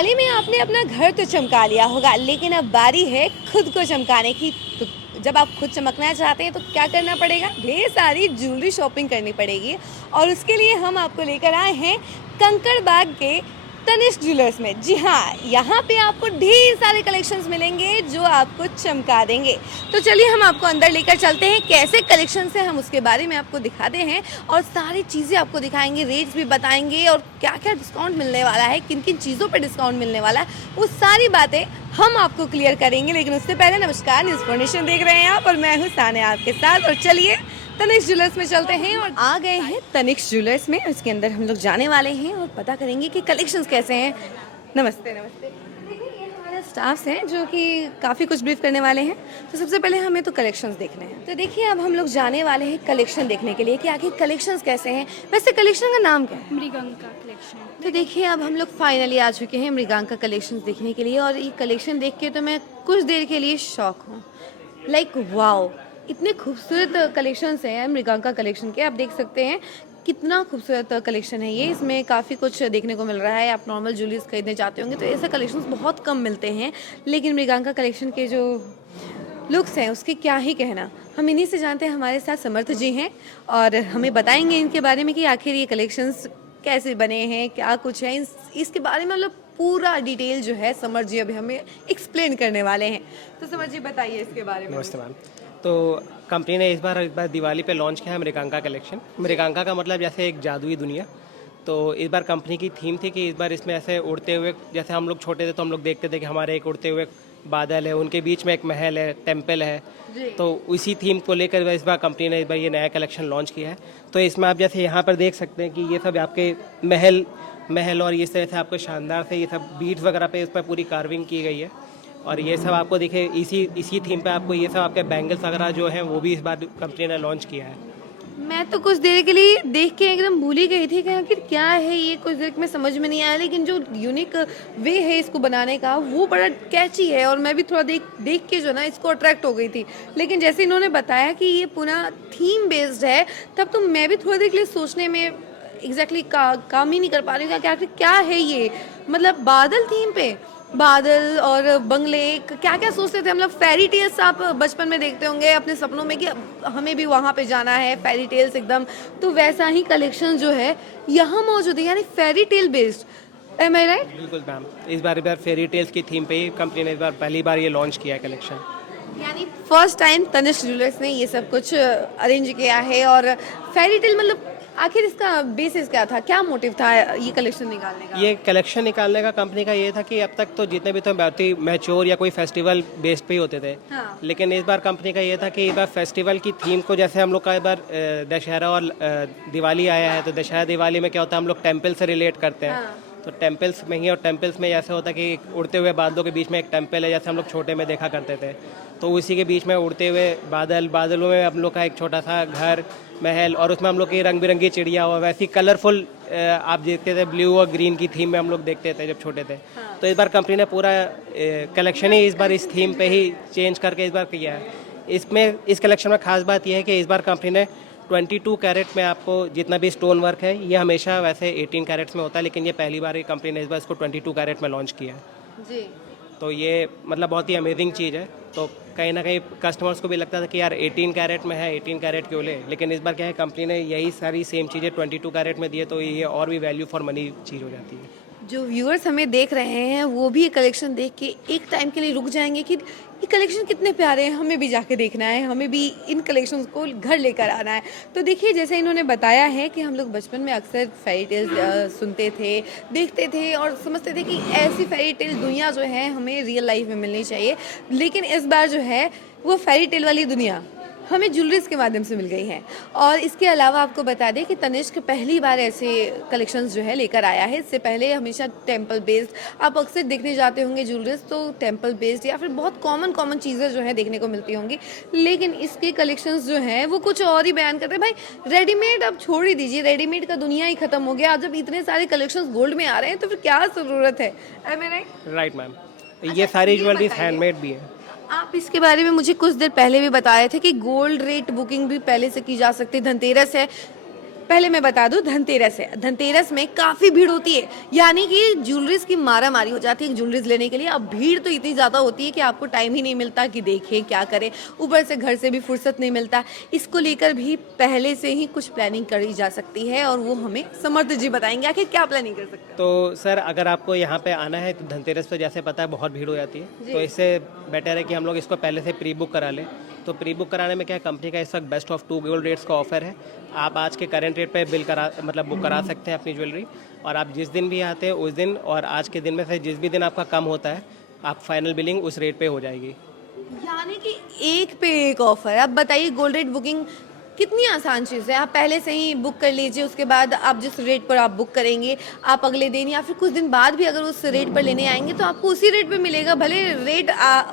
दिवाली में आपने अपना घर तो चमका लिया होगा, लेकिन अब बारी है खुद को चमकाने की। तो जब आप खुद चमकना चाहते हैं तो क्या करना पड़ेगा? ढेर सारी ज्वेलरी शॉपिंग करनी पड़ेगी। और उसके लिए हम आपको लेकर आए हैं कंकड़बाग के तनिष्क ज्वेलर्स में। जी हाँ, यहाँ पे आपको ढेर सारे कलेक्शंस मिलेंगे जो आपको चमका देंगे। तो चलिए हम आपको अंदर लेकर चलते हैं, कैसे कलेक्शंस हैं हम उसके बारे में आपको दिखाते हैं और सारी चीज़ें आपको दिखाएंगे, रेट्स भी बताएंगे और क्या क्या डिस्काउंट मिलने वाला है, किन किन चीज़ों पर डिस्काउंट मिलने वाला है, वो सारी बातें हम आपको क्लियर करेंगे। लेकिन उससे पहले नमस्कार, न्यूज़ फॉर्नेशन देख रहे हैं आप और मैं हूँ सानिया आपके साथ। और चलिए तनिष्क ज्वेलर्स में चलते हैं और आ गए हैं तनिष्क ज्वेलर्स में। इसके अंदर हम लोग जाने वाले हैं और पता करेंगे कि कलेक्शंस कैसे हैं। नमस्ते नमस्ते। देखिए ये हमारे स्टाफ्स हैं जो कि काफ़ी कुछ ब्रीफ करने वाले हैं। तो सबसे पहले हमें तो कलेक्शंस देखने हैं। तो देखिए अब हम लोग जाने वाले हैं कलेक्शन देखने के लिए कि आखिर कलेक्शंस कैसे हैं। वैसे कलेक्शन का नाम क्या है? मृगंका कलेक्शन। तो देखिए अब हम लोग फाइनली आ चुके हैं मृगांका कलेक्शंस देखने के लिए और ये कलेक्शन देख के तो मैं कुछ देर के लिए शॉक हूँ। लाइक वाओ, इतने खूबसूरत कलेक्शंस हैं मृगांका कलेक्शन के। आप देख सकते हैं कितना खूबसूरत कलेक्शन है ये। इसमें काफ़ी कुछ देखने को मिल रहा है। आप नॉर्मल ज्वेलरीज खरीदने जाते होंगे तो ऐसे कलेक्शंस बहुत कम मिलते हैं, लेकिन मृगांका कलेक्शन के जो लुक्स हैं उसके क्या ही कहना। हम इन्हीं से जानते हैं, हमारे साथ समर्थ जी हैं और हमें बताएंगे इनके बारे में कि आखिर ये कलेक्शंस कैसे बने हैं, क्या कुछ है इसके बारे में। मतलब पूरा डिटेल जो है समर्थ जी अभी हमें एक्सप्लेन करने वाले हैं। तो समर्थ जी बताइए इसके बारे में। नमस्ते मैम। तो कंपनी ने इस बार दिवाली पे लॉन्च किया है मृगांका कलेक्शन। मृगांका का मतलब जैसे एक जादुई दुनिया। तो इस बार कंपनी की थीम थी कि इस बार इसमें ऐसे उड़ते हुए, जैसे हम लोग छोटे थे तो हम लोग देखते थे कि हमारे एक उड़ते हुए बादल है, उनके बीच में एक महल है, टेम्पल है। तो उसी थीम को लेकर इस बार कंपनी ने इस बार ये नया कलेक्शन लॉन्च किया है। तो इसमें आप जैसे यहाँ पर देख सकते हैं कि ये सब आपके महल और इस तरह से आपको शानदार से ये सब बीट्स वगैरह पे इस पर पूरी कार्विंग की गई है। और ये सब आपको दिखे इसी थीम पे आपको ये सब आपके बैंगल्स वगैरह जो हैं वो भी इस बार कंपनी ने लॉन्च किया है। मैं तो कुछ देर के लिए देख के एकदम भूल ही गई थी कि आखिर क्या है ये। कुछ देर में समझ में नहीं आया, लेकिन जो यूनिक वे है इसको बनाने का वो बड़ा कैची है और मैं भी थोड़ा देख के जो ना इसको अट्रैक्ट हो गई थी। लेकिन जैसे इन्होंने बताया कि ये पूरा थीम बेस्ड है, तब तो मैं भी थोड़ी देर के लिए सोचने में एग्जैक्टली काम ही नहीं कर पा रही हूँ कि आखिर क्या है ये। मतलब बादल थीम पे, बादल और बंगले, क्या क्या सोचते थे। मतलब फेरी टेल्स आप बचपन में देखते होंगे अपने सपनों में कि हमें भी वहाँ पे जाना है, फेरी टेल्स एकदम। तो वैसा ही कलेक्शन जो है यहाँ मौजूद है, यानी फेरी टेल बेस्ड। एम आई राइट? बिल्कुल मैम। इस बार फेरी टेल्स की थीम पे ही कंपनी ने इस बार पहली बार ये लॉन्च किया है कलेक्शन। यानी फर्स्ट टाइम तनिष्क ज्वेलर्स ने ये सब कुछ अरेंज किया है। और फेरी टेल मतलब आखिर इसका बेसिस क्या था, क्या मोटिव था ये कलेक्शन निकालने का? ये कलेक्शन निकालने का कंपनी का ये था कि अब तक तो जितने भी तो बहुत ही मैच्योर या कोई फेस्टिवल बेस्ड पे ही होते थे। हाँ। लेकिन इस बार कंपनी का ये था कि इस बार फेस्टिवल की थीम को, जैसे हम लोग का इस बार दशहरा और दिवाली आया है, तो दशहरा दिवाली में क्या होता है हम लोग टेम्पल से रिलेट करते हैं। हाँ। तो टेम्पल्स में ही, और टेम्पल्स में ऐसा होता है कि उड़ते हुए बादलों के बीच में एक टेम्पल है, जैसे हम लोग छोटे में देखा करते थे। तो उसी के बीच में उड़ते हुए बादलों में हम लोग का एक छोटा सा घर, महल, और उसमें हम लोग की रंग बिरंगी चिड़िया और वैसी कलरफुल आप देखते थे ब्लू और ग्रीन की थीम में हम लोग देखते थे जब छोटे थे। हाँ। तो इस बार कंपनी ने पूरा कलेक्शन ही इस बार इस थीम पे ही चेंज करके इस बार किया है। इसमें इस कलेक्शन में खास बात यह है कि इस बार कंपनी ने 22 कैरेट में आपको जितना भी स्टोन वर्क है, ये हमेशा वैसे 18 कैरेट्स में होता है, लेकिन ये पहली बार ही कंपनी ने इस बार इसको 22 कैरेट में लॉन्च किया है। जी। तो ये मतलब बहुत ही अमेजिंग चीज़ है। तो कहीं ना कहीं कस्टमर्स को भी लगता था कि यार 18 कैरेट में है, 18 कैरेट क्यों ले, लेकिन इस बार क्या है कंपनी ने यही सारी सेम चीज़ें 22 कैरेट में दी है, तो ये और भी वैल्यू फॉर मनी चीज़ हो जाती है। जो व्यूअर्स हमें देख रहे हैं वो भी ये कलेक्शन देख के एक टाइम के लिए रुक जाएंगे कि ये कलेक्शन कितने प्यारे हैं, हमें भी जाके देखना है, हमें भी इन कलेक्शंस को घर लेकर आना है। तो देखिए जैसे इन्होंने बताया है कि हम लोग बचपन में अक्सर फेरी टेल्स सुनते थे, देखते थे और समझते थे कि ऐसी फेरी टेल दुनिया जो है हमें रियल लाइफ में मिलनी चाहिए। लेकिन इस बार जो है वो फेरी टेल वाली दुनिया हमें ज्वेलरीज के माध्यम से मिल गई है। और इसके अलावा आपको बता दें कि तनिष्क पहली बार ऐसे कलेक्शंस जो है लेकर आया है। इससे पहले हमेशा टेम्पल बेस्ड आप अक्सर देखने जाते होंगे ज्वेलरीज, तो टेम्पल बेस्ड या फिर बहुत कॉमन चीज़ें जो है देखने को मिलती होंगी। लेकिन इसके कलेक्शंस जो हैं वो कुछ और ही बयान करते हैं। भाई रेडीमेड अब छोड़ ही दीजिए, रेडीमेड का दुनिया ही खत्म हो गया। जब इतने सारे कलेक्शंस गोल्ड में आ रहे हैं तो फिर क्या ज़रूरत है? एम आई राइट? Right ma'am. ये सारी ज्वेलरीज हैंडमेड भी है। आप इसके बारे में मुझे कुछ देर पहले भी बताए थे कि गोल्ड रेट बुकिंग भी पहले से की जा सकती है। धनतेरस है, पहले मैं बता दूं, धनतेरस है, धनतेरस में काफ़ी भीड़ होती है, यानी कि ज्वेलरीज की मारा मारी हो जाती है ज्वेलरीज लेने के लिए। अब भीड़ तो इतनी ज़्यादा होती है कि आपको टाइम ही नहीं मिलता कि देखें क्या करें, ऊपर से घर से भी फुर्सत नहीं मिलता। इसको लेकर भी पहले से ही कुछ प्लानिंग करी जा सकती है और वो हमें समर्थ जी बताएंगे आखिर क्या प्लानिंग कर सकते हैं। तो सर अगर आपको यहाँ पे आना है तो धनतेरस पे जैसे पता है बहुत भीड़ हो जाती है, तो इससे बेटर है कि हम लोग इसको पहले से प्री बुक करा लें। तो प्री बुक कराने में क्या है, कंपनी का इस वक्त बेस्ट ऑफ 2 गोल्ड रेट्स का ऑफर है। आप आज के करंट रेट पे बिल करा मतलब बुक करा सकते हैं अपनी ज्वेलरी, और आप जिस दिन भी आते हैं उस दिन और आज के दिन में से जिस भी दिन आपका कम होता है, आप फाइनल बिलिंग उस रेट पे हो जाएगी। यानी कि एक पे एक ऑफर। अब बताइए, गोल्ड रेट बुकिंग कितनी आसान चीज़ है। आप पहले से ही बुक कर लीजिए, उसके बाद आप जिस रेट पर आप बुक करेंगे, आप अगले दिन या फिर कुछ दिन बाद भी अगर उस रेट पर लेने आएंगे तो आपको उसी रेट पे मिलेगा। भले रेट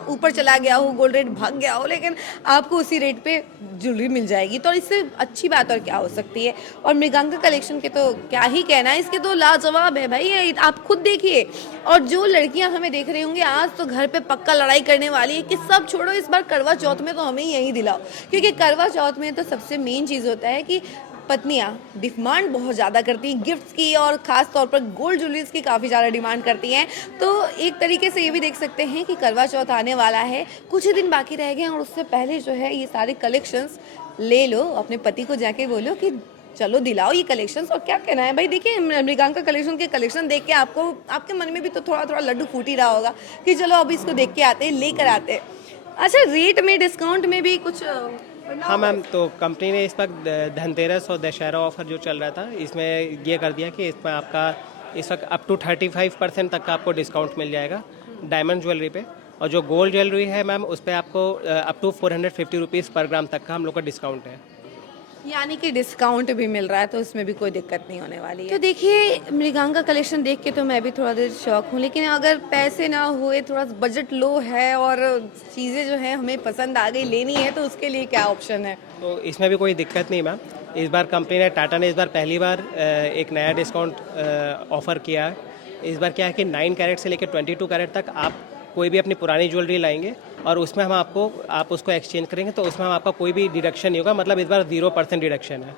ऊपर चला गया हो, गोल्ड रेट भाग गया हो, लेकिन आपको उसी रेट पे ज्वेलरी मिल जाएगी। तो इससे अच्छी बात और क्या हो सकती है। और मृगांका कलेक्शन के तो क्या ही कहना है, इसके तो लाजवाब है भाई। ये आप खुद देखिए, और जो लड़कियां हमें देख रही होंगी आज तो घर पे पक्का लड़ाई करने वाली है कि सब छोड़ो, इस बार करवा चौथ में तो हमें यही दिलाओ। क्योंकि करवा चौथ में तो सबसे मेन चीज़ होता है कि पत्नियां डिमांड बहुत ज़्यादा करती हैं गिफ्ट्स की, और ख़ास तौर पर गोल्ड ज्वेलरीज की काफ़ी ज़्यादा डिमांड करती हैं। तो एक तरीके से ये भी देख सकते हैं कि करवा चौथ आने वाला है, कुछ ही दिन बाकी रह गए हैं, और उससे पहले जो है ये सारे कलेक्शंस ले लो, अपने पति को जाके बोलो कि चलो दिलाओ ये कलेक्शंस। और क्या कहना है भाई, देखिए मृगांका कलेक्शन के कलेक्शन देख के आपको आपके मन में भी तो थोड़ा थोड़ा लड्डू फूट ही रहा होगा कि चलो अब इसको देख के आते हैं, लेकर आते हैं। अच्छा, रेट में डिस्काउंट में भी कुछ हाँ मैम, तो कंपनी ने इस वक्त धनतेरस और दशहरा ऑफर जो चल रहा था, इसमें ये कर दिया कि इसमें आपका इस वक्त अप टू 35% तक का आपको डिस्काउंट मिल जाएगा डायमंड ज्वेलरी पे। और जो गोल्ड ज्वेलरी है मैम, उस पर आपको अप टू 450 रुपीज़ पर ग्राम तक का हम लोग का डिस्काउंट है। यानी कि डिस्काउंट भी मिल रहा है, तो इसमें भी कोई दिक्कत नहीं होने वाली है। तो देखिए, मृगांका कलेक्शन देख के तो मैं भी थोड़ा देर शौक हूँ, लेकिन अगर पैसे ना हुए, थोड़ा बजट लो है और चीज़ें जो है हमें पसंद आ गई लेनी है, तो उसके लिए क्या ऑप्शन है? तो इसमें भी कोई दिक्कत नहीं मैम। इस बार कंपनी ने, टाटा ने इस बार पहली बार एक नया डिस्काउंट ऑफ़र किया है। इस बार क्या है कि 9 कैरेट से लेकर 22 कैरेट तक आप कोई भी अपनी पुरानी ज्वेलरी लाएंगे और उसमें हम आप उसको एक्सचेंज करेंगे, तो उसमें हम आपका कोई भी डिडक्शन नहीं होगा। मतलब इस बार 0% डिडक्शन है।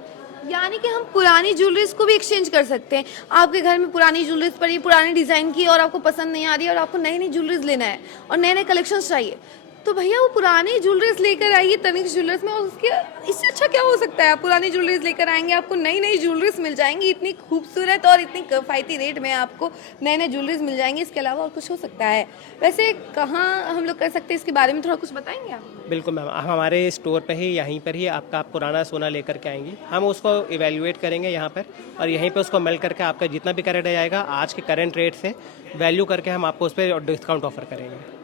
यानी कि हम पुरानी ज्वेलरीज को भी एक्सचेंज कर सकते हैं। आपके घर में पुरानी ज्वेलरीज पड़ी, पुरानी डिज़ाइन की, और आपको पसंद नहीं आ रही है और आपको नई नई ज्वेलरीज लेना है और नए नए कलेक्शंस चाहिए, तो भैया वो पुरानी ज्वेलरीज लेकर आइए तनिष्क ज्वेलर्स में। और उसके इससे अच्छा क्या हो सकता है। आप पुरानी ज्वेलरीज लेकर आएंगे, आपको नई नई ज्वेलरीज मिल जाएंगी, इतनी खूबसूरत और इतनी किफ़ायती रेट में आपको नए नए ज्वेलरीज मिल जाएंगी। इसके अलावा और कुछ हो सकता है? वैसे कहाँ हम लोग कर सकते हैं, इसके बारे में थोड़ा कुछ बताएंगे आप? बिल्कुल मैम, हमारे स्टोर पे ही, यहीं पर ही आपका आप पुराना सोना लेकर के आएंगी, हम उसको इवेल्युएट करेंगे यहाँ पर, और यहीं पे उसको मेल्ट करके आपका जितना भी कैरेट जाएगा आज के करंट रेट से वैल्यू करके हम आपको उस पर डिस्काउंट ऑफर करेंगे।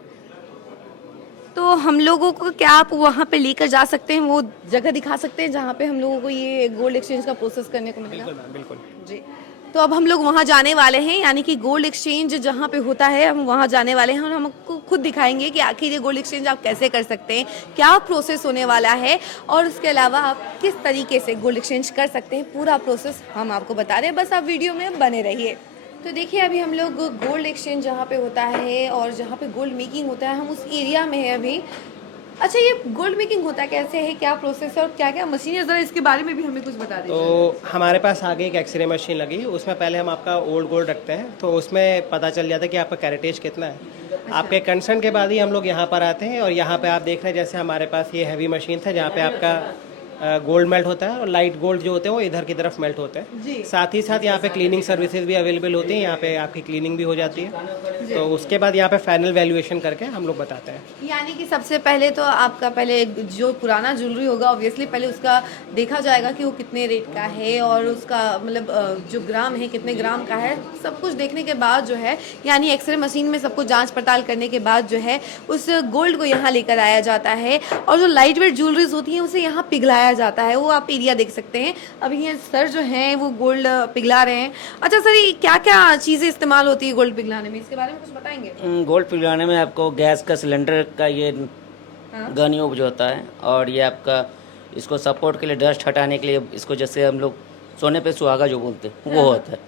तो हम लोगों को क्या आप वहाँ पे लेकर जा सकते हैं, वो जगह दिखा सकते हैं जहाँ पे हम लोगों को ये गोल्ड एक्सचेंज का प्रोसेस करने को मिलेगा? बिल्कुल मैम, बिल्कुल जी। तो अब हम लोग वहाँ जाने वाले हैं, यानी कि गोल्ड एक्सचेंज जहाँ पे होता है हम वहाँ जाने वाले हैं, और हमको खुद दिखाएंगे कि आखिर ये गोल्ड एक्सचेंज आप कैसे कर सकते हैं, क्या प्रोसेस होने वाला है, और उसके अलावा आप किस तरीके से गोल्ड एक्सचेंज कर सकते हैं। पूरा प्रोसेस हम आपको बता रहे हैं, बस आप वीडियो में बने रहिए। तो देखिए, अभी हम लोग गोल्ड एक्सचेंज जहाँ पे होता है और जहाँ पे गोल्ड मेकिंग होता है, हम उस एरिया में है अभी। अच्छा, ये गोल्ड मेकिंग होता कैसे है, क्या प्रोसेस है और क्या क्या मशीन है, ज़रा इसके बारे में भी हमें कुछ बता दीजिए। तो हमारे पास आगे एक एक्सरे मशीन लगी, उसमें पहले हम आपका ओल्ड गोल्ड रखते हैं, तो उसमें पता चल जाता है कि आपका कैरेटेज कितना है। आपके कंसर्न के बाद ही हम लोग यहाँ पर आते हैं, और यहाँ पे आप देख रहे हैं जैसे हमारे पास ये हैवी मशीन था जहाँ पे आपका गोल्ड मेल्ट होता है, और लाइट गोल्ड जो होते हैं वो इधर की तरफ मेल्ट होते हैं। साथ ही साथ यहाँ पे क्लीनिंग सर्विसेज भी अवेलेबल होती हैं, यहाँ पे आपकी क्लीनिंग भी हो जाती है। तो उसके बाद यहाँ पे फाइनल वैल्यूएशन करके हम लोग बताते हैं। यानी कि सबसे पहले तो आपका पहले जो पुराना ज्वेलरी होगा, ऑब्वियसली पहले उसका देखा जाएगा कि वो कितने रेट का है, और उसका मतलब जो ग्राम है कितने ग्राम का है, सब कुछ देखने के बाद जो है, यानी एक्सरे मशीन में सब कुछ जाँच पड़ताल करने के बाद जो है उस गोल्ड को यहाँ लेकर आया जाता है, और जो लाइट वेट ज्वेलरीज होती हैं उसे यहाँ पिघलाया जाता है। वो आप एरिया देख सकते हैं। अभी ये सर जो हैं वो गोल्ड पिघला रहे हैं। अच्छा सर, ये क्या क्या चीज़ें इस्तेमाल होती है गोल्ड पिघलाने में, इसके बारे में कुछ बताएंगे? गोल्ड पिघलाने में आपको गैस का सिलेंडर का ये गन यूज होता है, और ये आपका इसको सपोर्ट के लिए, डस्ट हटाने के लिए, इसको जैसे हम लोग सोने पे सुहागा जो बोलते हैं वो होता है,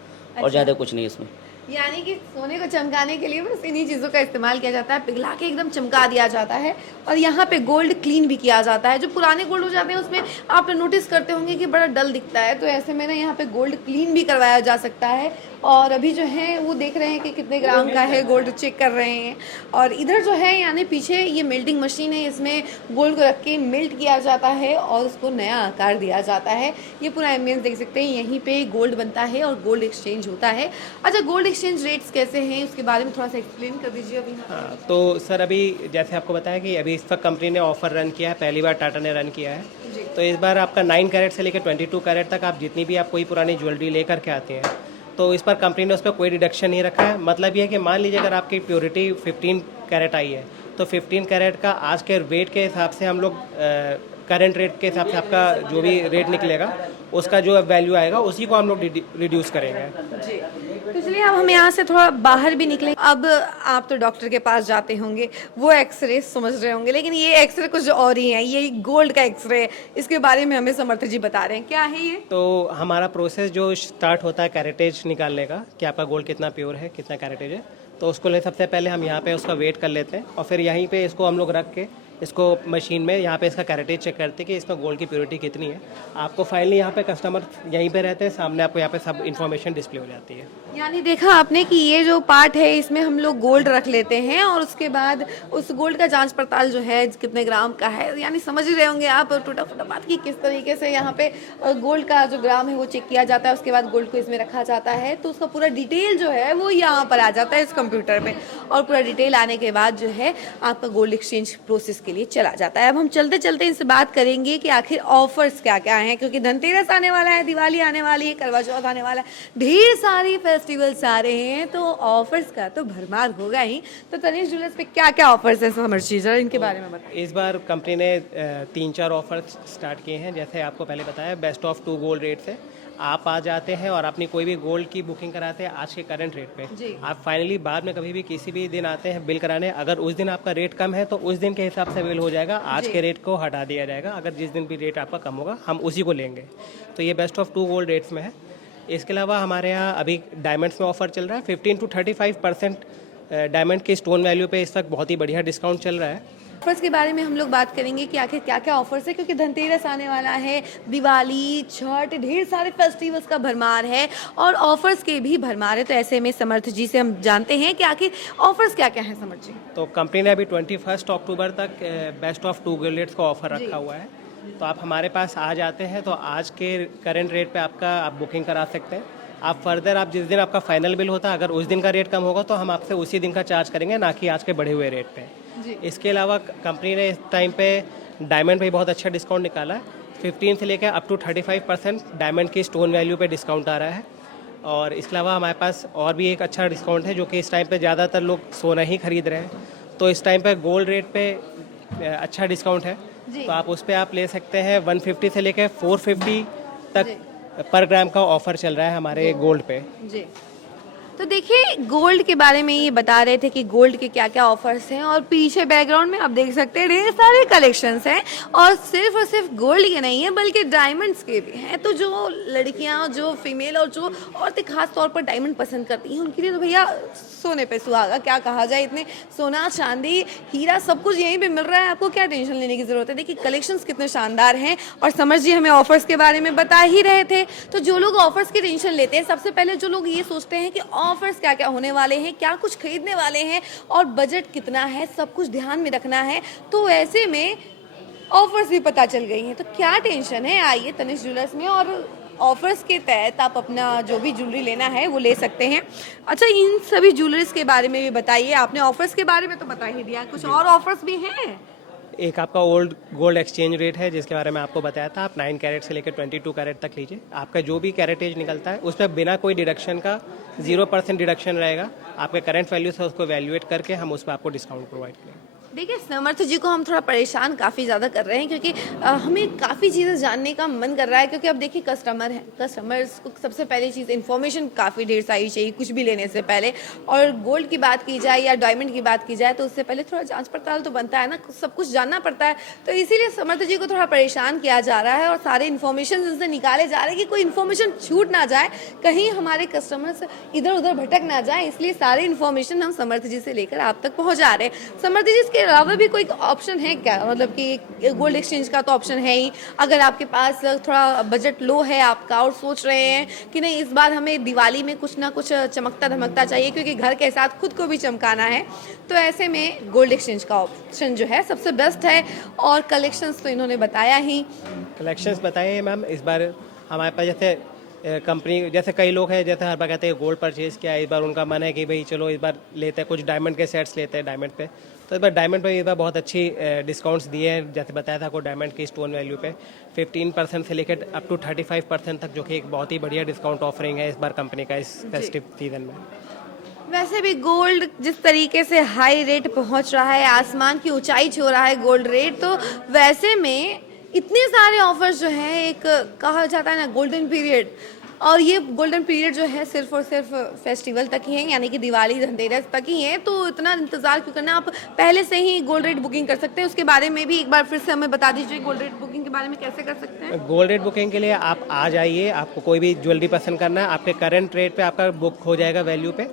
और ज़्यादा कुछ नहीं इसमें। यानी कि सोने को चमकाने के लिए बस इन्हीं चीज़ों का इस्तेमाल किया जाता है, पिघला के एकदम चमका दिया जाता है और यहाँ पे गोल्ड क्लीन भी किया जाता है। जो पुराने गोल्ड हो जाते हैं उसमें आप नोटिस करते होंगे कि बड़ा डल दिखता है, तो ऐसे में ना यहाँ पे गोल्ड क्लीन भी करवाया जा सकता है। और अभी जो है वो देख रहे हैं कि कितने ग्राम का है, गोल्ड चेक कर रहे हैं। और इधर जो है यानी पीछे ये मेल्टिंग मशीन है, इसमें गोल्ड को रख के मेल्ट किया जाता है और उसको नया आकार दिया जाता है। ये पूरा एम्बियंस देख सकते हैं, यहीं पे गोल्ड बनता है और गोल्ड एक्सचेंज होता है। अच्छा, गोल्ड एक्सचेंज रेट्स कैसे हैं उसके बारे में थोड़ा सा एक्सप्लेन कर दीजिए अभी। हाँ, तो सर अभी जैसे आपको बताया कि अभी इस वक्त कंपनी ने ऑफर रन किया है, पहली बार टाटा ने रन किया है। तो इस बार आपका 9 कैरेट से लेकर 22 कैरेट तक आप जितनी भी आप कोई पुरानी ज्वेलरी लेकर के आते हैं, तो इस पर कंपनी ने उस पर कोई डिडक्शन नहीं रखा है। मतलब ये है कि मान लीजिए अगर आपकी प्योरिटी 15 कैरेट आई है, तो 15 कैरेट का आज के रेट के हिसाब से हम लोग करंट रेट के हिसाब से आपका जो भी रेट निकलेगा उसका जो वैल्यू आएगा उसी को हम लोग रिड्यूस करेंगे। जी, तो चलिए अब हम यहाँ से थोड़ा बाहर भी निकले। अब आप तो डॉक्टर के पास जाते होंगे, वो एक्सरे समझ रहे होंगे, लेकिन ये एक्सरे कुछ और ही है, ये गोल्ड का एक्सरे है। इसके बारे में हमें समर्थ जी बता रहे हैं, क्या है ये? तो हमारा प्रोसेस जो स्टार्ट होता है कैरेटेज निकालने का, कि आपका गोल्ड कितना प्योर है, कितना कैरेटेज है, तो उसको ले सबसे पहले हम यहाँ पे उसका वेट कर लेते हैं और फिर यहीं पे इसको हम लोग रख के इसको मशीन में यहाँ पे इसका कैरेटेज चेक करते हैं कि इसमें गोल्ड की प्योरिटी कितनी है। आपको फाइनली यहाँ पे कस्टमर यहीं पे रहते हैं, सामने आपको यहाँ पे सब इन्फॉर्मेशन डिस्प्ले हो जाती है। यानी देखा आपने कि ये जो पार्ट है इसमें हम लोग गोल्ड रख लेते हैं और उसके बाद उस गोल्ड का जांच पड़ताल जो है कितने ग्राम का है, यानी समझ ही रहे होंगे आप टूटा फूटा बात की किस तरीके से यहाँ पे गोल्ड का जो ग्राम है वो चेक किया जाता है। उसके बाद गोल्ड को इसमें रखा जाता है, तो उसका पूरा डिटेल जो है वो यहाँ पर आ जाता है इस कंप्यूटर में, और पूरा डिटेल आने के बाद जो है आपका गोल्ड एक्सचेंज प्रोसेस के लिए चला जाता है। अब हम चलते चलते इनसे बात करेंगे कि आखिर ऑफर्स क्या क्या हैं, क्योंकि धनतेरस आने वाला है, दिवाली आने वाली है, करवा चौथ आने वाला है, ढेर सारी फेस्टिवल्स आ रहे हैं, तो ऑफर्स का तो भरमार होगा ही। तो तनिष्क ज्वेलर्स पे क्या क्या ऑफर्स हैं समर जी, जरा इनके बारे में बताइए। इस बार कंपनी ने 3-4 ऑफर स्टार्ट किए हैं। जैसे आपको पहले बताया, बेस्ट ऑफ 2 गोल्ड रेट से आप आ जाते हैं और अपनी कोई भी गोल्ड की बुकिंग कराते हैं आज के करंट रेट पे। आप फाइनली बाद में कभी भी किसी भी दिन आते हैं बिल कराने, अगर उस दिन आपका रेट कम है तो उस दिन के हिसाब से बिल हो जाएगा, आज के रेट को हटा दिया जाएगा। अगर जिस दिन भी रेट आपका कम होगा हम उसी को लेंगे। तो ये बेस्ट ऑफ 2 गोल्ड रेट्स में है। इसके अलावा हमारे यहाँ अभी डायमंड्स में ऑफर चल रहा है। 15 to 35% डायमंड के स्टोन वैल्यू पे इस वक्त बहुत ही बढ़िया डिस्काउंट चल रहा है। ऑफर्स के बारे में हम लोग बात करेंगे कि आखिर क्या क्या ऑफर्स है, क्योंकि धनतेरस आने वाला है, दिवाली, छठ, ढेर सारे फेस्टिवल्स का भरमार है और ऑफर्स के भी भरमार है। तो ऐसे में समर्थ जी से हम जानते हैं कि आखिर ऑफर्स क्या क्या है समर्थ जी। तो कंपनी ने अभी 21 अक्टूबर तक बेस्ट ऑफ 2 गोल्ड रेट्स का ऑफर रखा हुआ है। तो आप हमारे पास आ जाते हैं तो आज के करंट रेट पे आप बुकिंग करा सकते हैं। आप फर्दर आप जिस दिन आपका फाइनल बिल होता है, अगर उस दिन का रेट कम होगा तो हम आपसे उसी दिन का चार्ज करेंगे, ना कि आज के बढ़े हुए रेट पे। इसके अलावा कंपनी ने इस टाइम पे डायमंड पे बहुत अच्छा डिस्काउंट निकाला है। 15 से लेकर अप टू 35% डायमंड की स्टोन वैल्यू पे डिस्काउंट आ रहा है। और इसके अलावा हमारे पास और भी एक अच्छा डिस्काउंट है, जो कि इस टाइम पे ज़्यादातर लोग सोना ही खरीद रहे हैं, तो इस टाइम पे गोल्ड रेट पे अच्छा डिस्काउंट है। तो आप उस पर आप ले सकते हैं 150 से लेकर 450 तक पर ग्राम का ऑफर चल रहा है हमारे गोल्ड पे। जी, तो देखिए गोल्ड के बारे में ये बता रहे थे कि गोल्ड के क्या क्या ऑफर्स हैं, और पीछे बैकग्राउंड में आप देख सकते हैं ढेर सारे कलेक्शंस हैं, और सिर्फ गोल्ड के नहीं है बल्कि डायमंड्स के भी हैं। तो जो लड़कियां, जो फीमेल और जो औरतें खास तौर पर डायमंड पसंद करती हैं, उनके लिए तो भैया सोने पे सुहागा, क्या कहा जाए। इतने सोना, चांदी, हीरा सब कुछ यहीं पे मिल रहा है, आपको क्या टेंशन लेने की जरूरत है। देखिए कलेक्शंस कितने शानदार हैं, और समझ जी हमें ऑफर्स के बारे में बता ही रहे थे। तो जो लोग ऑफर्स की टेंशन लेते हैं, सबसे पहले जो लोग ये सोचते हैं कि ऑफर्स क्या क्या होने वाले हैं, क्या कुछ खरीदने वाले हैं और बजट कितना है, सब कुछ ध्यान में रखना है, तो ऐसे में ऑफर्स भी पता चल गई हैं। तो क्या टेंशन है, आइए तनिष्क ज्वेलर्स में और ऑफर्स के तहत आप अपना जो भी ज्वेलरी लेना है वो ले सकते हैं। अच्छा, इन सभी ज्वेलरीज के बारे में भी बताइए। आपने ऑफर्स के बारे में तो बता ही दिया, कुछ और ऑफर्स भी हैं? एक आपका ओल्ड गोल्ड एक्सचेंज रेट है, जिसके बारे में आपको बताया था। आप 9 कैरेट से लेकर 22 कैरेट तक लीजिए। आपका जो भी कैरेटेज निकलता है उस पर बिना कोई डिडक्शन का 0% डिडक्शन रहेगा। आपके करंट वैल्यू से उसको वैल्यूएट करके हम उस पर आपको डिस्काउंट प्रोवाइड करेंगे। देखिए समर्थ जी को हम थोड़ा परेशान काफ़ी ज़्यादा कर रहे हैं क्योंकि हमें काफ़ी चीज़ें जानने का मन कर रहा है क्योंकि अब देखिए कस्टमर है, कस्टमर्स को सबसे पहली चीज़ इन्फॉर्मेशन काफ़ी ढेर सारी चाहिए कुछ भी लेने से पहले। और गोल्ड की बात की जाए या डायमंड की बात की जाए तो उससे पहले थोड़ा जांच पड़ताल तो बनता है ना, सब कुछ जानना पड़ता है। तो इसीलिए समर्थ जी को थोड़ा परेशान किया जा रहा है और सारे इन्फॉर्मेशन उनसे निकाले जा रहे हैं कि कोई इन्फॉर्मेशन छूट ना जाए, कहीं हमारे कस्टमर्स इधर उधर भटक ना जाए, इसलिए सारे इन्फॉर्मेशन हम समर्थ जी से लेकर आप तक पहुँचा रहे हैं। समर्थ जी इसके अलावा भी कोई ऑप्शन है क्या, मतलब कि गोल्ड एक्सचेंज का तो ऑप्शन है ही, अगर आपके पास थोड़ा बजट लो है आपका और सोच रहे हैं कि नहीं इस बार हमें दिवाली में कुछ ना कुछ चमकता धमकता चाहिए क्योंकि घर के साथ खुद को भी चमकाना है, तो ऐसे में गोल्ड एक्सचेंज का ऑप्शन जो है सबसे बेस्ट है। और कलेक्शंस तो इन्होंने बताया ही। कलेक्शंस बताइए मैम। इस बार हमारे पास जैसे कंपनी, जैसे कई लोग हैं जैसे हर बार कहते हैं गोल्ड परचेज़ किया, इस बार उनका मन है कि भाई चलो इस बार लेते हैं कुछ डायमंड के सेट्स लेते हैं डायमंड पे, तो इस बार डायमंड पे इस बार बहुत अच्छी डिस्काउंट्स दिए हैं। जैसे बताया था आपको डायमंड की स्टोन वैल्यू पे 15% से लेकर अप टू 35% तक, जो कि एक बहुत ही बढ़िया डिस्काउंट ऑफरिंग है इस बार कंपनी का इस फेस्टिव सीजन में। वैसे भी गोल्ड जिस तरीके से हाई रेट पहुंच रहा है, आसमान की ऊंचाई छू रहा है गोल्ड रेट, तो वैसे में इतने सारे ऑफर्स जो हैं, एक कहा जाता है ना गोल्डन पीरियड, और ये गोल्डन पीरियड जो है सिर्फ और सिर्फ फेस्टिवल तक ही है, यानी कि दिवाली धनतेरस तक ही है, तो इतना इंतजार क्यों करना, आप पहले से ही गोल्ड रेट बुकिंग कर सकते हैं। उसके बारे में भी एक बार फिर से हमें बता दीजिए, गोल्ड रेट बुकिंग के बारे में कैसे कर सकते हैं। गोल्ड रेट बुकिंग के लिए आप आ जाइए, आपको कोई भी ज्वेलरी पसंद करना है, आपके करंट रेट पे आपका बुक हो जाएगा वैल्यू पे।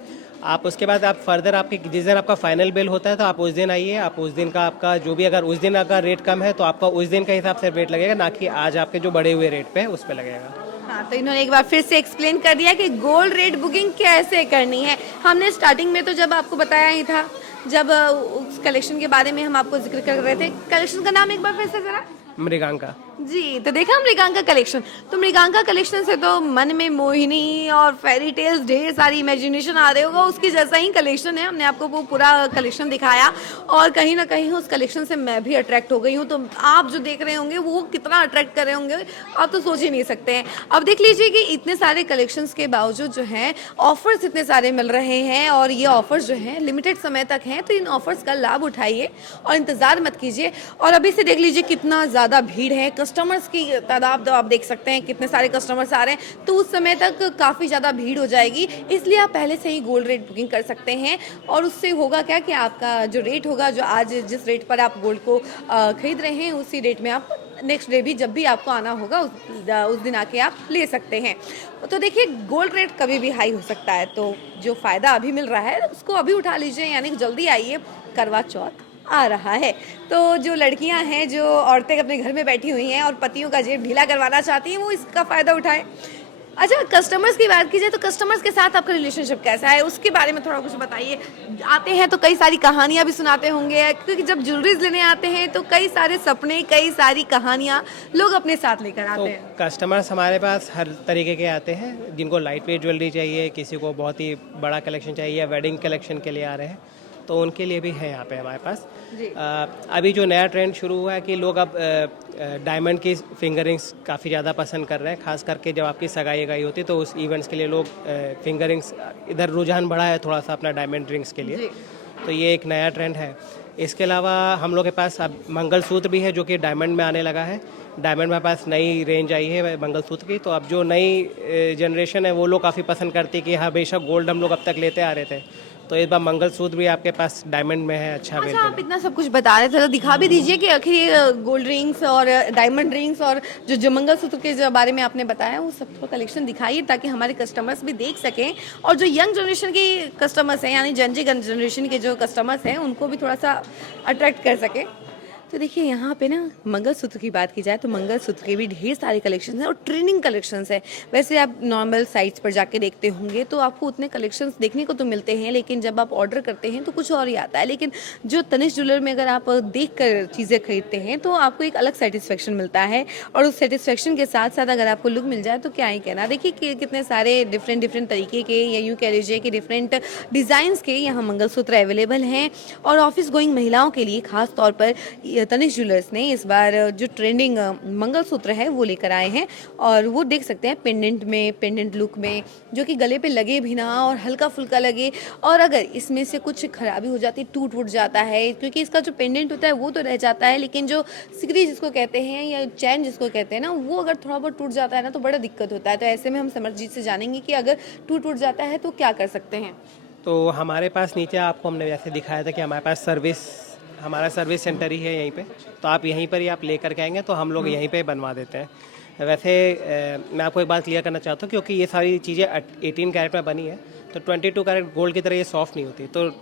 आप उसके बाद आप फर्दर आपके जिस दिन आपका फाइनल बिल होता है तो आप उस दिन आइए, आप उस दिन का आपका जो भी, अगर उस दिन अगर रेट कम है तो आपका उस दिन के हिसाब से रेट लगेगा, ना कि आज आपके जो बढ़े हुए रेट पे है उस पे लगेगा। हाँ, तो इन्होंने एक बार फिर से एक्सप्लेन कर दिया कि गोल्ड रेट बुकिंग कैसे करनी है। हमने स्टार्टिंग में तो जब आपको बताया ही था, जब उस कलेक्शन के बारे में हम आपको जिक्र कर रहे थे, कलेक्शन का नाम एक बार फिर से जरा। मृगांका जी, तो देखा मृगांका कलेक्शन, तो मृगांका कलेक्शन से तो मन में मोहिनी और फेरी टेल्स ढेर सारी इमेजिनेशन आ रहे होगा, उसकी जैसा ही कलेक्शन है। हमने आपको वो पूरा कलेक्शन दिखाया और कहीं ना कहीं उस कलेक्शन से मैं भी अट्रैक्ट हो गई हूँ, तो आप जो देख रहे होंगे वो कितना अट्रैक्ट कर रहे होंगे आप तो सोच ही नहीं सकते हैं। अब देख लीजिए कि इतने सारे कलेक्शंस के बावजूद जो है ऑफर्स इतने सारे मिल रहे हैं और ये ऑफर्स जो हैं लिमिटेड समय तक हैं, तो इन ऑफर्स का लाभ उठाइए और इंतज़ार मत कीजिए। और अभी से देख लीजिए कितना ज़्यादा भीड़ है, कस्टमर्स की तादाद आप देख सकते हैं कितने सारे कस्टमर्स आ रहे हैं, तो उस समय तक काफ़ी ज़्यादा भीड़ हो जाएगी, इसलिए आप पहले से ही गोल्ड रेट बुकिंग कर सकते हैं। और उससे होगा क्या कि आपका जो रेट होगा, जो आज जिस रेट पर आप गोल्ड को खरीद रहे हैं उसी रेट में आप नेक्स्ट डे भी जब भी आपको आना होगा उस दिन आके आप ले सकते हैं। तो देखिए गोल्ड रेट कभी भी हाई हो सकता है, तो जो फ़ायदा अभी मिल रहा है उसको अभी उठा लीजिए, यानी कि जल्दी आइए, करवा चौथ आ रहा है। तो जो लड़कियां हैं, जो औरतें अपने घर में बैठी हुई हैं और पतियों का जेब ढीला करवाना चाहती हैं, वो इसका फ़ायदा उठाएं। अच्छा, कस्टमर्स की बात की जाए तो कस्टमर्स के साथ आपका रिलेशनशिप कैसा है, उसके बारे में थोड़ा कुछ बताइए। आते हैं तो कई सारी कहानियां भी सुनाते होंगे, क्योंकि जब ज्वेलरीज लेने आते हैं तो कई सारे सपने, कई सारी कहानियां लोग अपने साथ लेकर आते हैं। तो कस्टमर्स हमारे पास हर तरीके के आते हैं, जिनको लाइट वेट ज्वेलरी चाहिए, किसी को बहुत ही बड़ा कलेक्शन चाहिए, वेडिंग कलेक्शन के लिए आ रहे हैं, तो उनके लिए भी है यहाँ पे हमारे पास। अभी जो नया ट्रेंड शुरू हुआ है कि लोग अब डायमंड की फिंगरिंग्स काफ़ी ज़्यादा पसंद कर रहे हैं, खास करके जब आपकी सगाई गई होती है तो उस इवेंट्स के लिए लोग फिंगरिंग्स, इधर रुझान बढ़ा है थोड़ा सा अपना डायमंड रिंग्स के लिए, तो ये एक नया ट्रेंड है। इसके अलावा हम लोग के पास अब मंगलसूत्र भी है जो कि डायमंड में आने लगा है। डायमंड में पास नई रेंज आई है मंगलसूत्र की, तो अब जो नई जनरेशन है वो लोग काफ़ी पसंद करती है कि हाँ बेशक गोल्ड हम लोग अब तक लेते आ रहे थे, तो इस बार मंगलसूत्र भी आपके पास डायमंड में है। अच्छा, आप इतना सब कुछ बता रहे थे तो दिखा भी दीजिए कि आखिर ये गोल्ड रिंग्स और डायमंड रिंग्स और जो मंगलसूत्र के जो बारे में आपने बताया वो सब तो कलेक्शन दिखाइए, ताकि हमारे कस्टमर्स भी देख सकें और जो यंग जनरेशन की कस्टमर्स हैं, यानी जनजी जनरेशन के जो कस्टमर्स हैं, उनको भी थोड़ा सा अट्रैक्ट कर सकें। तो देखिए यहाँ पे ना मंगलसूत्र की बात की जाए तो मंगलसूत्र के भी ढेर सारे कलेक्शंस हैं और ट्रेनिंग कलेक्शंस है। वैसे आप नॉर्मल साइट्स पर जाके देखते होंगे तो आपको उतने कलेक्शंस देखने को तो मिलते हैं, लेकिन जब आप ऑर्डर करते हैं तो कुछ और ही आता है। लेकिन जो तनिष्क ज्वेलर में अगर आप देख कर चीज़ें खरीदते हैं तो आपको एक अलग सेटिस्फेक्शन मिलता है, और उस सेटिस्फेक्शन के साथ साथ अगर आपको लुक मिल जाए तो क्या ही कहना। देखिए कि कितने सारे डिफरेंट तरीके के, या यूँ कह लीजिए कि डिफरेंट डिज़ाइंस के यहाँ मंगलसूत्र अवेलेबल हैं। और ऑफिस गोइंग महिलाओं के लिए खास तौर पर तनिष्क ज्वेलर्स ने इस बार जो ट्रेंडिंग मंगलसूत्र है वो लेकर आए हैं और वो देख सकते हैं पेंडेंट लुक में, जो कि गले पे लगे भी ना और हल्का फुल्का लगे, और अगर इसमें से कुछ खराबी हो जाती है, टूट जाता है, क्योंकि इसका जो पेंडेंट होता है वो तो रह जाता है, लेकिन जो सिकरी जिसको कहते हैं या चैन जिसको कहते हैं ना, वो अगर थोड़ा बहुत टूट जाता है ना तो बड़ा दिक्कत होता है। तो ऐसे में हम समरजीत से जानेंगे कि अगर टूट जाता है तो क्या कर सकते हैं। तो हमारे पास नीचे आपको हमने वैसे दिखाया था कि हमारे पास हमारा सर्विस सेंटर ही है यहीं पे, तो आप यहीं पर ही आप लेकर के आएंगे तो हम लोग यहीं पे बनवा देते हैं। वैसे मैं आपको एक बात क्लियर करना चाहता हूँ, क्योंकि ये सारी चीज़ें 18 कैरेट में बनी है, तो 22 कैरेट गोल्ड की तरह ये सॉफ्ट नहीं होती। तो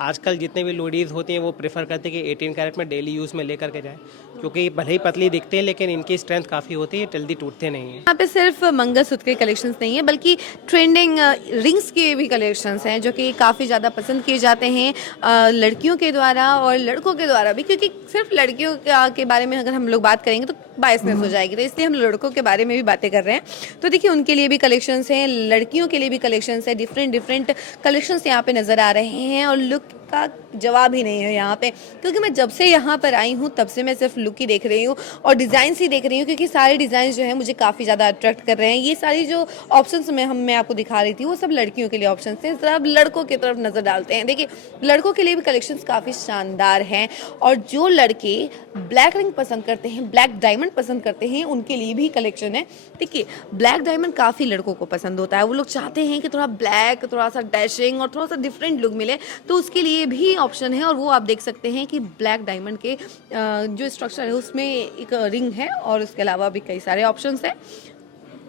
आजकल जितने भी लेडीज़ होती हैं वो प्रेफर करते हैं कि 18 कैरेट में डेली यूज़ में लेकर के जाएं, क्योंकि भले ही पतली दिखते हैं लेकिन इनकी स्ट्रेंथ काफ़ी होती है, जल्दी टूटते नहीं हैं। यहाँ पे सिर्फ मंगलसूत्र के कलेक्शंस नहीं है बल्कि ट्रेंडिंग रिंग्स के भी कलेक्शंस हैं जो कि काफ़ी ज़्यादा पसंद किए जाते हैं लड़कियों के द्वारा और लड़कों के द्वारा भी, क्योंकि सिर्फ लड़कियों के बारे में अगर हम लोग बात करेंगे तो बायसनेस हो जाएगी, तो इसलिए हम लड़कों के बारे में भी बातें कर रहे हैं। तो देखिए उनके लिए भी कलेक्शंस हैं, लड़कियों के लिए भी कलेक्शंस है, डिफरेंट कलेक्शंस यहाँ पे नज़र आ रहे हैं और लुक का जवाब ही नहीं है यहाँ पे, क्योंकि मैं जब से यहाँ पर आई हूँ तब से मैं सिर्फ लुक ही देख रही हूँ और डिज़ाइन ही देख रही हूँ, क्योंकि सारे डिज़ाइन जो है मुझे काफ़ी ज़्यादा अट्रैक्ट कर रहे हैं। ये सारी जो ऑप्शंस मैं आपको दिखा रही थी वो सब लड़कियों के लिए ऑप्शन थे। जरा अब लड़कों की तरफ नज़र डालते हैं। देखिए लड़कों के लिए भी कलेक्शंस काफ़ी शानदार हैं और जो लड़के ब्लैक रिंग पसंद करते हैं, ब्लैक डायमंड पसंद करते हैं, उनके लिए भी कलेक्शन है। देखिए ब्लैक डायमंड काफ़ी लड़कों को पसंद होता है, वो लोग चाहते हैं कि थोड़ा ब्लैक, थोड़ा सा डैशिंग और थोड़ा सा डिफरेंट लुक मिले, तो उसके लिए भी ऑप्शन है। और वो आप देख सकते हैं कि ब्लैक डायमंड के जो स्ट्रक्चर है उसमें एक रिंग है और उसके अलावा भी कई सारे ऑप्शंस हैं,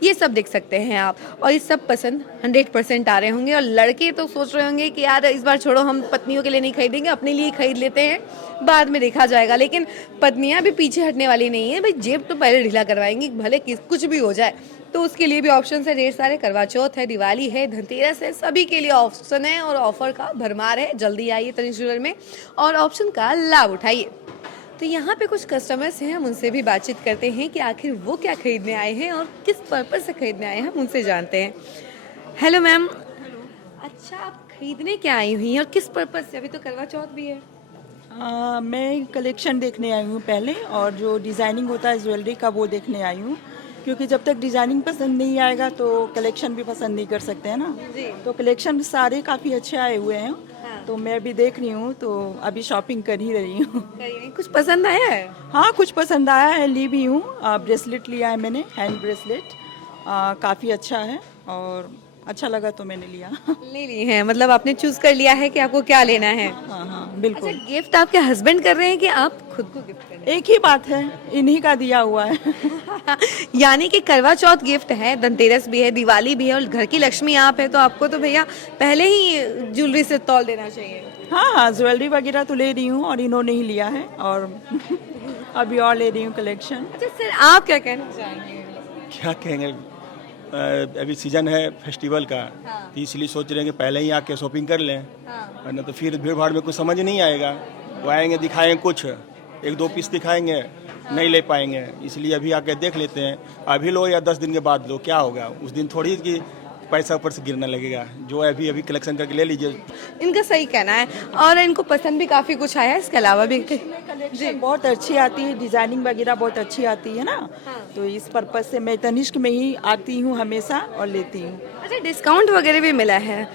ये सब देख सकते हैं आप। और ये सब पसंद 100% आ रहे होंगे और लड़के तो सोच रहे होंगे कि यार इस बार छोड़ो, हम पत्नियों के लिए नहीं खरीदेंगे, अपने लिए खरीद लेते हैं, बाद में देखा जाएगा। लेकिन पत्नियां भी पीछे हटने वाली नहीं है भाई, जेब तो पहले ढीला करवाएंगी, भले कुछ भी हो जाए। तो उसके लिए भी ऑप्शन है ढेर सारे, करवा चौथ है, दिवाली है, धनतेरस है, सभी के लिए ऑप्शन है और ऑफर का भरमार है। जल्दी आइए तनिष्क ज्वेलर में और ऑप्शन का लाभ उठाइए। तो यहाँ पे कुछ कस्टमर्स हैं, हम उनसे भी बातचीत करते हैं कि आखिर वो क्या खरीदने आए हैं और किस पर्पज से खरीदने आए हैं, हम उनसे जानते हैं। Hello ma'am. अच्छा, आप खरीदने क्या आई हुई हैं और किस पर्पज से? अभी तो करवा चौथ भी है। मैं कलेक्शन देखने आई हूँ पहले, और जो डिज़ाइनिंग होता है ज्वेलरी का वो देखने आई हूँ, क्योंकि जब तक डिज़ाइनिंग पसंद नहीं आएगा तो कलेक्शन भी पसंद नहीं कर सकते हैं ना। जी। तो कलेक्शन सारे काफ़ी अच्छे आए हुए हैं। हाँ। तो मैं अभी देख रही हूँ, तो अभी शॉपिंग कर ही रही हूँ। कुछ पसंद आया है? हाँ, कुछ पसंद आया है, ली भी हूँ। ब्रेसलेट लिया है मैंने, हैंड ब्रेसलेट, काफ़ी अच्छा है और अच्छा लगा तो मैंने लिया। ले ली है, मतलब आपने चूज कर लिया है कि आपको क्या लेना है। हाँ हाँ बिल्कुल। अच्छा, गिफ्ट आपके हस्बैंड कर रहे हैं कि आप खुद को गिफ्ट कर रहे एक ही बात है, इन्हीं का दिया हुआ है। हैं? यानी कि करवा चौथ गिफ्ट है, धनतेरस भी है, दिवाली भी है और घर की लक्ष्मी आप है, तो आपको तो भैया पहले ही ज्वेलरी से तौल देना चाहिए। हाँ हाँ, ज्वेलरी वगैरह तो ले रही हूँ और इन्होंने ही लिया है, और अभी और ले रही हूँ कलेक्शन। अच्छा सर, आप क्या कहना चाहेंगे? क्या कहेंगे, अभी सीजन है फेस्टिवल का, हाँ। तो इसलिए सोच रहे हैं कि पहले ही आके शॉपिंग कर लें, हाँ। वरना तो फिर भीड़ भाड़ में कुछ समझ नहीं आएगा। वो आएंगे, दिखाएंगे कुछ, एक दो पीस दिखाएंगे, नहीं ले पाएंगे, इसलिए अभी आके देख लेते हैं। अभी लो या 10 दिन के बाद लो, क्या होगा, उस दिन थोड़ी कि पैसा ऊपर से गिरने लगेगा। जो है अभी कलेक्शन करके ले लीजिए। इनका सही कहना है और इनको पसंद भी काफी कुछ आया है, इसके अलावा भी कलेक्शन बहुत अच्छी आती है, डिजाइनिंग वगैरह बहुत अच्छी आती है ना। तो इस पर्पज से मैं तनिष्क में ही आती हूँ हमेशा और लेती हूँ। अच्छा, डिस्काउंट वगैरह भी मिला है?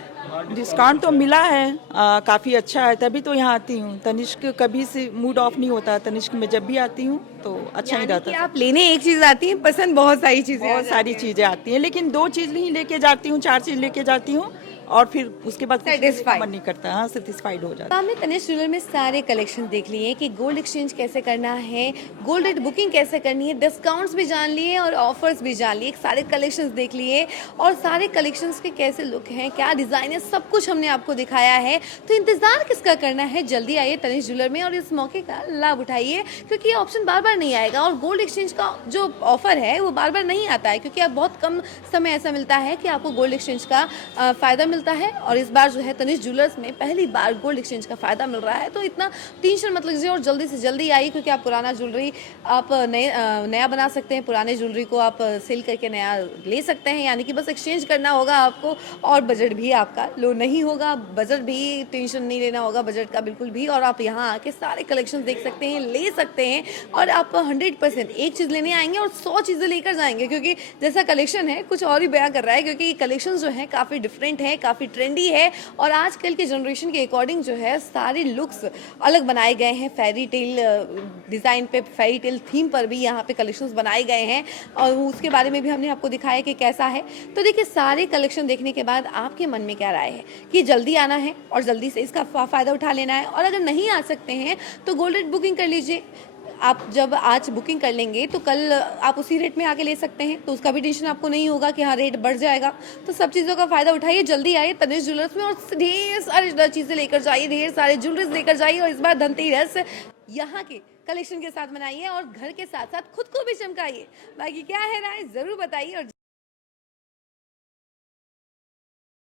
डिस्काउंट तो मिला है, काफ़ी अच्छा है, तभी तो यहाँ आती हूँ। तनिष्क कभी से मूड ऑफ नहीं होता, तनिष्क में जब भी आती हूँ तो अच्छा ही यानी रहता कि है। आप लेने एक चीज आती है, पसंद बहुत सारी चीजें बहुत सारी चीज़ें आती हैं, लेकिन 2 चीज़ नहीं लेके जाती हूँ, 4 चीज़ लेके जाती हूँ और फिर उसके बाद कुछ लेने का Satisfied। मन नहीं करता। हाँ, सेटिस्फाइड हो जाता। तो हमने तनिष्क ज्वेलर में सारे कलेक्शन देख लिए कि गोल्ड एक्सचेंज कैसे करना है, गोल्ड रेट बुकिंग कैसे करनी है, डिस्काउंट्स भी जान लिए और ऑफर्स भी जान लिए, सारे कलेक्शंस देख लिए और सारे कलेक्शंस के कैसे लुक हैं, क्या डिज़ाइन है, सब कुछ हमने आपको दिखाया है। तो इंतज़ार किसका करना है, जल्दी आइए तनिष्क ज्वेलर में और इस मौके का लाभ उठाइए, क्योंकि ये ऑप्शन बार बार नहीं आएगा और गोल्ड एक्सचेंज का जो ऑफर है वो बार बार नहीं आता है, क्योंकि अब बहुत कम समय ऐसा मिलता है कि आपको गोल्ड एक्सचेंज का फ़ायदा मिलता मिलता है और इस बार जो है तनिष्क ज्वेलर्स में पहली बार गोल्ड एक्सचेंज का फ़ायदा मिल रहा है। तो इतना टेंशन मत लीजिए और जल्दी से जल्दी आइए, क्योंकि आप पुराना ज्वेलरी आप नया बना सकते हैं, पुराने ज्वेलरी को आप सेल करके नया ले सकते हैं, यानी कि बस एक्सचेंज करना होगा आपको और बजट भी आपका लो नहीं होगा, बजट भी टेंशन नहीं लेना होगा बजट का बिल्कुल भी। और आप यहाँ आके सारे कलेक्शन देख सकते हैं, ले सकते हैं और आप 100% एक चीज़ लेने आएंगे और 100 चीज़ें लेकर जाएंगे, क्योंकि जैसा कलेक्शन है कुछ और ही बयां कर रहा है, क्योंकि कलेक्शन जो है काफ़ी डिफरेंट है, काफ़ी ट्रेंडी है और आजकल के जनरेशन के अकॉर्डिंग जो है सारे लुक्स अलग बनाए गए हैं। फेरी टेल डिज़ाइन पे, फेरी टेल थीम पर भी यहाँ पे कलेक्शंस बनाए गए हैं और उसके बारे में भी हमने आपको दिखाया कि कैसा है। तो देखिए सारे कलेक्शन देखने के बाद आपके मन में क्या राय है कि जल्दी आना है और जल्दी से इसका फ़ायदा उठा लेना है, और अगर नहीं आ सकते हैं तो गोल्ड रेट बुकिंग कर लीजिए। आप जब आज बुकिंग कर लेंगे तो कल आप उसी रेट में आके ले सकते हैं, तो उसका भी टेंशन आपको नहीं होगा कि हाँ रेट बढ़ जाएगा। तो सब चीज़ों का फ़ायदा उठाइए, जल्दी आइए तनिष्क ज्वेलर्स में और ढेर सारी चीज़ें लेकर जाइए, ढेर सारे ज्वेलरीज लेकर जाइए और इस बार धनतेरस यहाँ के कलेक्शन के साथ मनाइए और घर के साथ साथ खुद को भी चमकाइए। बाकी क्या है राय ज़रूर बताइए और